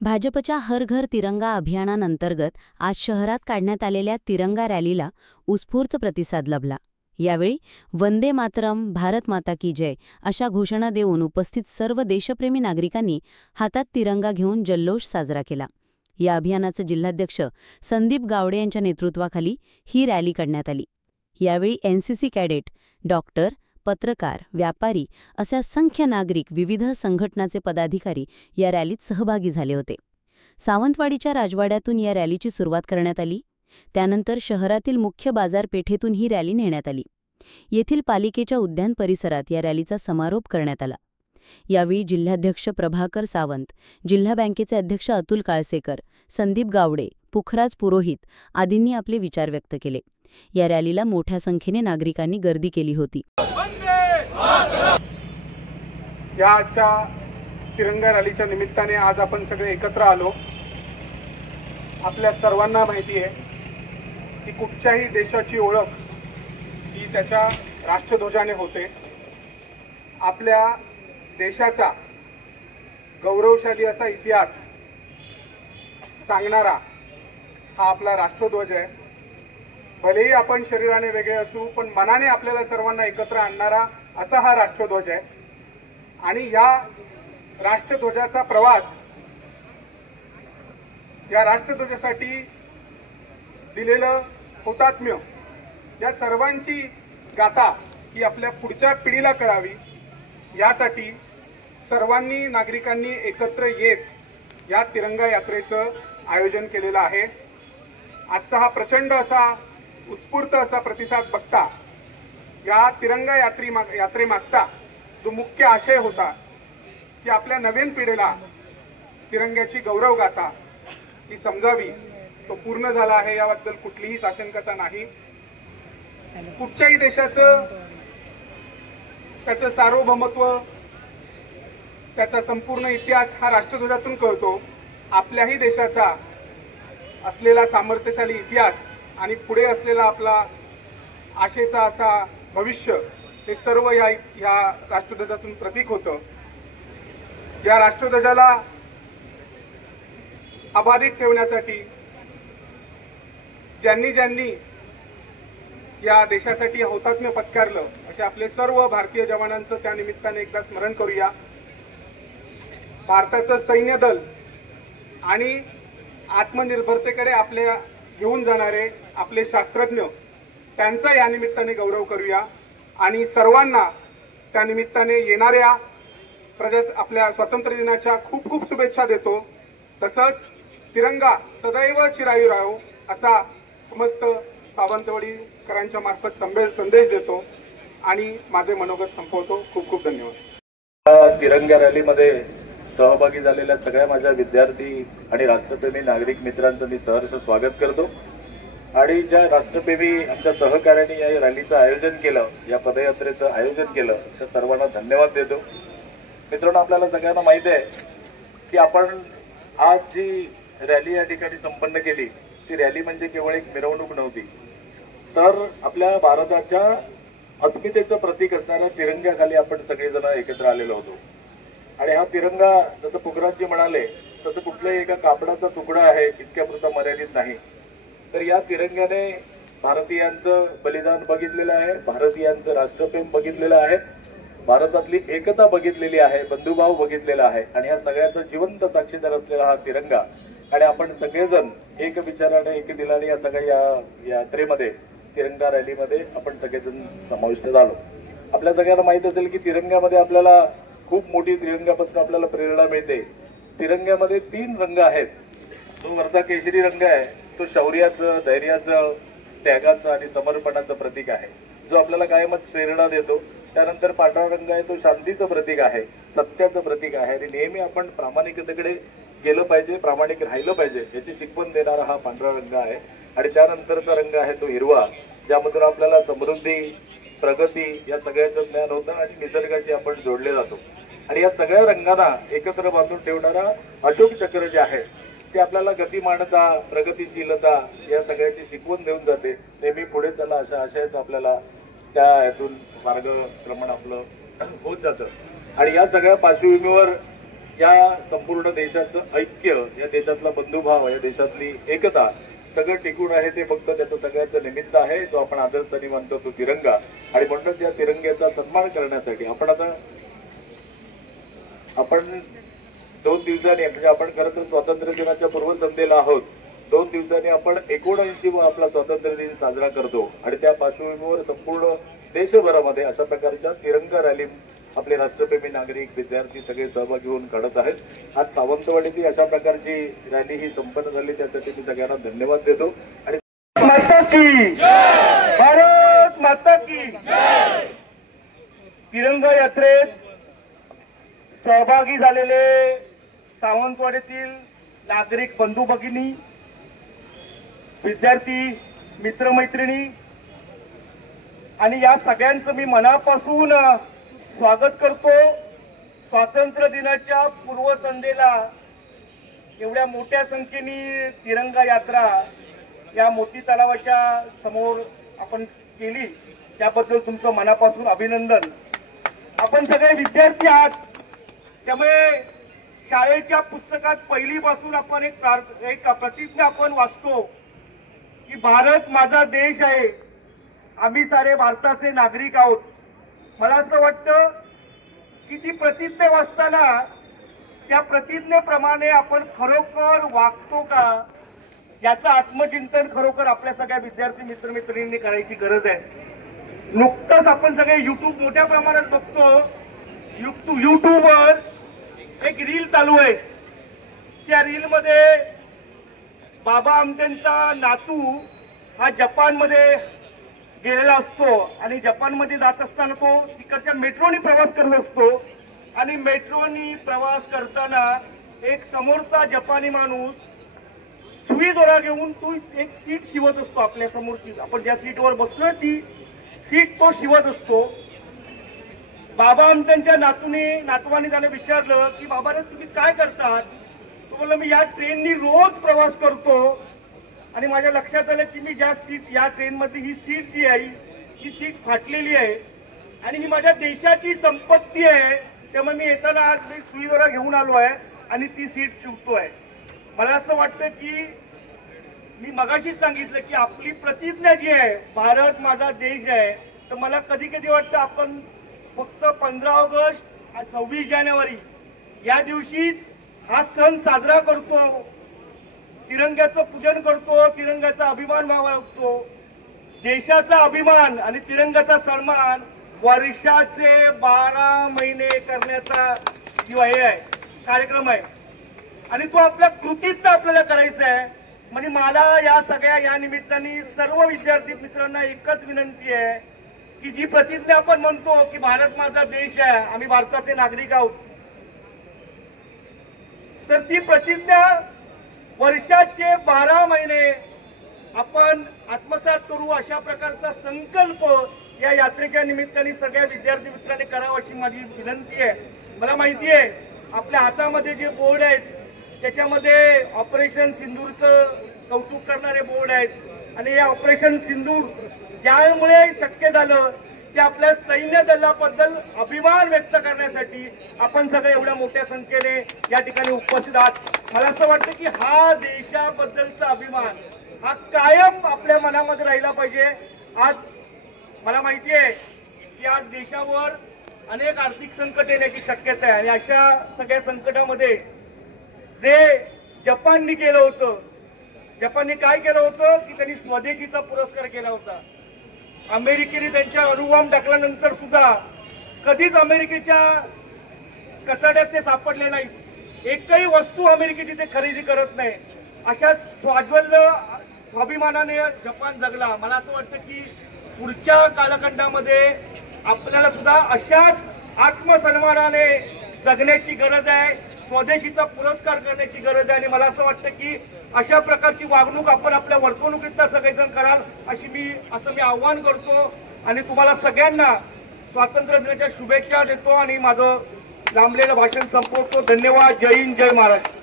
भाजपच्या हर घर तिरंगा अभियानांतर्गत आज शहरात काढण्यात आलेल्या तिरंगा रॅलीला उत्स्फूर्त प्रतिसाद लाभला। यावेळी वंदे मातरम, भारत माता की जय अशा घोषणा देऊन उपस्थित सर्व देशप्रेमी नागरिकांनी हातात तिरंगा घेऊन जल्लोष साजरा केला। या अभियानाचे जिल्हाध्यक्ष संदीप गावडे यांच्या नेतृत्वाखाली ही रॅली काढण्यात आली। यावेळी एनसीसी कॅडेट, डॉक्टर, पत्रकार, व्यापारी असे असंख्य नागरिक, विविध संघटनाचे पदाधिकारी या रॅलीत सहभागी झाले होते। सावंतवाडीच्या राजवाड्यातून या रॅलीची सुरुवात करण्यात आली। त्यानंतर शहरातील मुख्य बाजारपेठेतून ही रॅली नेण्यात आली। येथील पालिकेच्या उद्यान परिसरात या रॅलीचा समारोप करण्यात आला। यावेळी जिल्हाध्यक्ष प्रभाकर सावंत, जिल्हा बँकेचे अध्यक्ष अतुल काळसेकर, संदीप गावडे, पुखराज पुरोहित आदींनी आपले विचार व्यक्त केले। या रॅलीला मोठ्या संख्येने नागरिकांनी गर्दी केली होती। याच्या तिरंगा रॅलीच्या निमित्ताने आज आपण सगळे एकत्र आलो। आपल्या सर्वांना माहिती आहे की कुठच्याही देशाची ओळख ही त्याच्या राष्ट्रध्वजाने होते। आपल्या देशाचा गौरवशाली असा इतिहास सांगणारा हा आपला राष्ट्रध्वज आहे। भलेही आपण शरीराने वेगळे असू, पण मनाने आपल्याला सर्वांना एकत्र आणणारा असा हा राष्ट्रध्वज आहे। आणि या राष्ट्रध्वजाचा प्रवास, या राष्ट्रध्वजासाठी दिलेलं हुतात्म्य, या सर्वांची गाथा ही आपल्या पुढच्या पिढीला कळावी, यासाठी सर्वांनी नागरिकांनी एकत्र येत या तिरंगा यात्रेचं आयोजन केलेलं आहे। आजचा हा प्रचंड असा उत्स्फूर्त असा प्रतिसाद बघता या तिरंगा यात्रेमागचा जो मुख्य आशय होता की आपल्या नवीन पिढीला तिरंग्याची गौरव गाथा ही समजावी, तो पूर्ण झाला आहे। याबद्दल कुठलीही साशंकता नाही। कुठच्याही देशाचं त्याचं सार्वभौमत्व, त्याचा संपूर्ण इतिहास हा राष्ट्रध्वजातून कळतो। आपल्याही देशाचा असलेला सामर्थ्यशाली इतिहास आणि पुढे असलेला आपला आशेचा असा भविष्य, हे सर्व या राष्ट्रध्वजातून प्रतीक होतं। या राष्ट्रध्वजाला अबाधित ठेवण्यासाठी ज्यांनी ज्यांनी या देशासाठी हौतात्म्य पत्करलं असे आपले सर्व भारतीय जवानांचं त्या निमित्ताने एकदा स्मरण करूया। भारताचं सैन्य दल आणि आत्मनिर्भरतेकडे आपल्या घेऊन जाणारे आपले शास्त्रज्ञ, त्यांचा या निमित्ताने गौरव करूया। आणि सर्वांना त्या निमित्ताने येणाऱ्या आपल्या स्वातंत्र्य दिनाच्या खूप खूप शुभेच्छा देतो। तसंच तिरंगा सदैव चिरायू राहो असा समस्त सावंतवाडीकरांच्या मार्फत संदेश देतो आणि माझे मनोगत संपवतो। खूप खूप धन्यवाद। तिरंगा रॅलीमध्ये सहभागी झालेल्या सगळ्या माझ्या विद्यार्थी आणि राष्ट्रप्रेमी नागरिक मित्रांचं मी सहर्ष स्वागत करतो। आणि ज्या राष्ट्रप्रेमी आमच्या सहकार्याने या रॅलीचं आयोजन केलं, या पदयात्रेचं आयोजन केलं, त्या सर्वांना धन्यवाद देतो। मित्रांनो, आपल्याला सगळ्यांना माहिती आहे की आपण आज जी रॅली या ठिकाणी संपन्न केली, ती रॅली म्हणजे केवळ एक मिरवणूक नव्हती, तर आपल्या भारताच्या अस्मितेचं प्रतीक असणाऱ्या तिरंग्याखाली आपण सगळेजण एकत्र आलेलो होतो। आणि हा तिरंगा, जसं पुखराजजी म्हणाले, तसं कुठल्याही एका कापडाचा तुकडा आहे इतक्यापुरता मर्यादित नाही, तर या तिरंग्याने भारतीयांचं बलिदान बघितलेलं आहे, भारतीयांचं राष्ट्रप्रेम बघितलेलं आहे, भारतातली एकता बघितलेली आहे, बंधुभाव बघितलेला आहे। आणि या सगळ्याचा जिवंत साक्षीदार असलेला हा तिरंगा, आणि आपण सगळेजण एक विचाराने, एक दिलाने या सगळ्या यात्रेमध्ये, तिरंगा रॅलीमध्ये आपण सगळेजण समाविष्ट झालो। आपल्या सगळ्यांना माहित असेल की तिरंग्यामध्ये आपल्याला खूप मोठी, तिरंग्यापासून आपल्याला प्रेरणा मिळते। तिरंग्यामध्ये 3 रंग आहेत। जो वरचा केशरी रंग आहे तो शौर्याचं, धैर्याचं, त्यागाचं आणि समर्पणाचं प्रतीक आहे, जो आपल्याला कायमच प्रेरणा देतो। त्यानंतर पांढरा रंग आहे तो शांतीचं प्रतीक आहे, सत्याचं प्रतीक आहे, आणि नेहमी आपण प्रामाणिकतेकडे गेलं पाहिजे, प्रामाणिक राहिलं पाहिजे याची शिकवण देणारा हा पांढरा रंग आहे। आणि त्यानंतरचा रंग आहे तो हिरवा, ज्यामधून आपल्याला समृद्धी, प्रगती या सगळ्याचं ज्ञान होतं आणि निसर्गाशी आपण जोडले जातो। आणि या सगळ्या रंगांना एकत्र बांधून ठेवणारा अशोक चक्र जे आहे ते आपल्याला गतिमानता, प्रगतिशीलता या सगळ्याची शिकवण देऊन जाते। नेहमी पुढे चला अशा आशयाचं आपल्याला त्या यातून मार्गक्रमण आपलं होत जातं। आणि या सगळ्या पार्श्वभूमीवर या संपूर्ण देशाचं ऐक्य, या देशातला बंधुभाव, या देशातली एकता सगळं टिकून आहे ते फक्त त्याचं सगळ्याचं निमित्त आहे, जो आपण आदर्शाने मानतो तो तिरंगा. आणि म्हणूनच या तिरंग्याचा सन्मान करण्यासाठी आपण 2 दिवसांनी, म्हणजे आपण खरं तर स्वातंत्र्य दिनाच्या पूर्वसंध्येला आहोत. 2 दिवसांनी आपण 79वा आपला स्वातंत्र्य दिन साजरा करतो आणि त्या पार्श्वभूमीवर संपूर्ण देशभरामध्ये अशा प्रकारच्या तिरंगा रॅली आपले राष्ट्रप्रेमी नागरिक, विद्यार्थी सगळे सहभागी होऊन काढत आहेत. आज सावंतवाडीतली अशा प्रकारची रॅली ही संपन्न झाली, त्यासाठी मी सगळ्यांना धन्यवाद देतो. आणि माता की जय, भारत माता की जय. तिरंगा यात्रेत सहभागी झालेले सावंतवाडीतील नागरिक बंधू भगिनी, विद्यार्थी मित्रमैत्रिणी आणि या सगळ्यांचं मी मनापासून स्वागत करतो. स्वातंत्र्य दिनाच्या पूर्वसंध्येला एवढ्या मोठ्या संख्येने तिरंगा यात्रा या मोती तलावाच्या समोर आपण केली, त्याबद्दल तुमचं मनापासून अभिनंदन. आपण सगळे विद्यार्थी आहात, त्यामुळे शाळेच्या पुस्तकात पहिलीपासून आपण एक प्रतिज्ञा आपण वाचतो की भारत माझा देश आहे, आम्ही सारे भारताचे नागरिक आहोत. मला असं वाटतं की ती प्रतिज्ञा वाचताना त्या प्रतिज्ञेप्रमाणे आपण खरोखर वागतो का, याचं आत्मचिंतन खरोखर आपल्या सगळ्या विद्यार्थी मित्रमैत्रिणींनी करायची गरज आहे. नुकतंच आपण सगळे युट्यूब मोठ्या प्रमाणात बघतो. युट्यूबवर एक रील चालू आहे. त्या रीलमध्ये बाबा आमटेंचा नातू हा जपानमध्ये गेलेला असतो आणि जपानमध्ये जात असताना तो तिकडच्या मेट्रोनी प्रवास करत असतो आणि मेट्रोनी प्रवास करताना एक समोरचा जपानी माणूस सुई दोरा घेऊन तो एक सीट शिवत असतो. आपल्या समोरची आपण ज्या सीटवर बसलोय ती सीट तो शिवत असतो. बाबा आमटेंच्या नातवाने त्याला विचारलं की बाबा रे तुम्ही काय करतात? तो बोलला मी या ट्रेननी रोज प्रवास करतो आणि माझ्या लक्षात आलं की मी ज्या सीट या ट्रेनमध्ये ही सीट जी आहे ही सीट फाटलेली आहे आणि ही माझ्या देशाची संपत्ती आहे, त्यामुळे मी येताना आज मी सुईवरा घेऊन आलो आहे आणि ती सीट शिवतोय. मला असं वाटतं की मी मगाशीच सांगितलं की आपली प्रतिज्ञा जी आहे भारत माझा देश आहे, तर मला कधी कधी वाटतं आपण फक्त 15 ऑगस्ट 26 जानेवारी या दिवशीच हा सण साजरा करतो, तिरंग्याचं पूजन करतो, तिरंग्याचा अभिमान बाळगतो. देशाचा अभिमान आणि तिरंगाचा सन्मान वर्षाचे 12 महिने करण्याचा हे आहे कार्यक्रम आहे आणि तो आपल्या कृतीत आपल्याला करायचा आहे. म्हणजे मला या निमित्ताने सर्व विद्यार्थी मित्रांना एकच विनंती आहे की जी प्रतिज्ञा आपण म्हणतो की भारत माझा देश आहे, आम्ही भारताचे नागरिक आहोत, तर ती प्रतिज्ञा वर्षाचे 12 महिने आपण आत्मसात करू अशा प्रकारचा संकल्प या यात्रेच्या निमित्ताने सगळ्या विद्यार्थी मित्रांनी करावा अशी माझी विनंती आहे. मला माहिती आहे आपल्या हातामध्ये जे बोर्ड आहेत त्याच्यामध्ये ऑपरेशन सिंदूरचं कौतुक करणारे बोर्ड आहेत आणि या ऑपरेशन सिंदूर ज्यामुळे शक्य झालं ते आपल्या सैन्य दलाबद्दल अभिमान व्यक्त करण्यासाठी आपण सगळे एवढ्या मोठ्या संख्येने या ठिकाणी उपस्थित आहात. मला असं वाटतं की हा देशाबद्दलचा अभिमान हा कायम आपल्या मनामध्ये राहिला पाहिजे. आज मला माहिती आहे की आज देशावर अनेक आर्थिक संकट येण्याची शक्यता आहे आणि अशा सगळ्या संकटामध्ये जे जपाननी केलं होतं, जपानने काय केलं होतं की त्यांनी स्वदेशीचा पुरस्कार केला होता. अमेरिकेने त्यांच्या अणुबॉम्ब टाकल्यानंतर सुद्धा कधीच अमेरिकेच्या कचाट्यात ते सापडले नाहीत. एकही वस्तू अमेरिकेची ते खरेदी करत नाही. अशा स्वाभिमानाने जपान जगला. मला असं वाटतं की पुढच्या कालखंडामध्ये आपल्याला सुद्धा अशाच आत्मसन्मानाने जगण्याची गरज आहे, स्वदेशीचा पुरस्कार करण्याची गरज आहे आणि मला असं वाटतं की अशा प्रकारची वागणूक आपण आपल्या वर्तणुकीतला सगळेजण कराल असं मी आव्हान करतो आणि तुम्हाला सगळ्यांना स्वातंत्र्य दिनाच्या शुभेच्छा देतो आणि माझं लांबलेलं भाषण संपवतो. धन्यवाद. जय हिंद, जय महाराष्ट्र.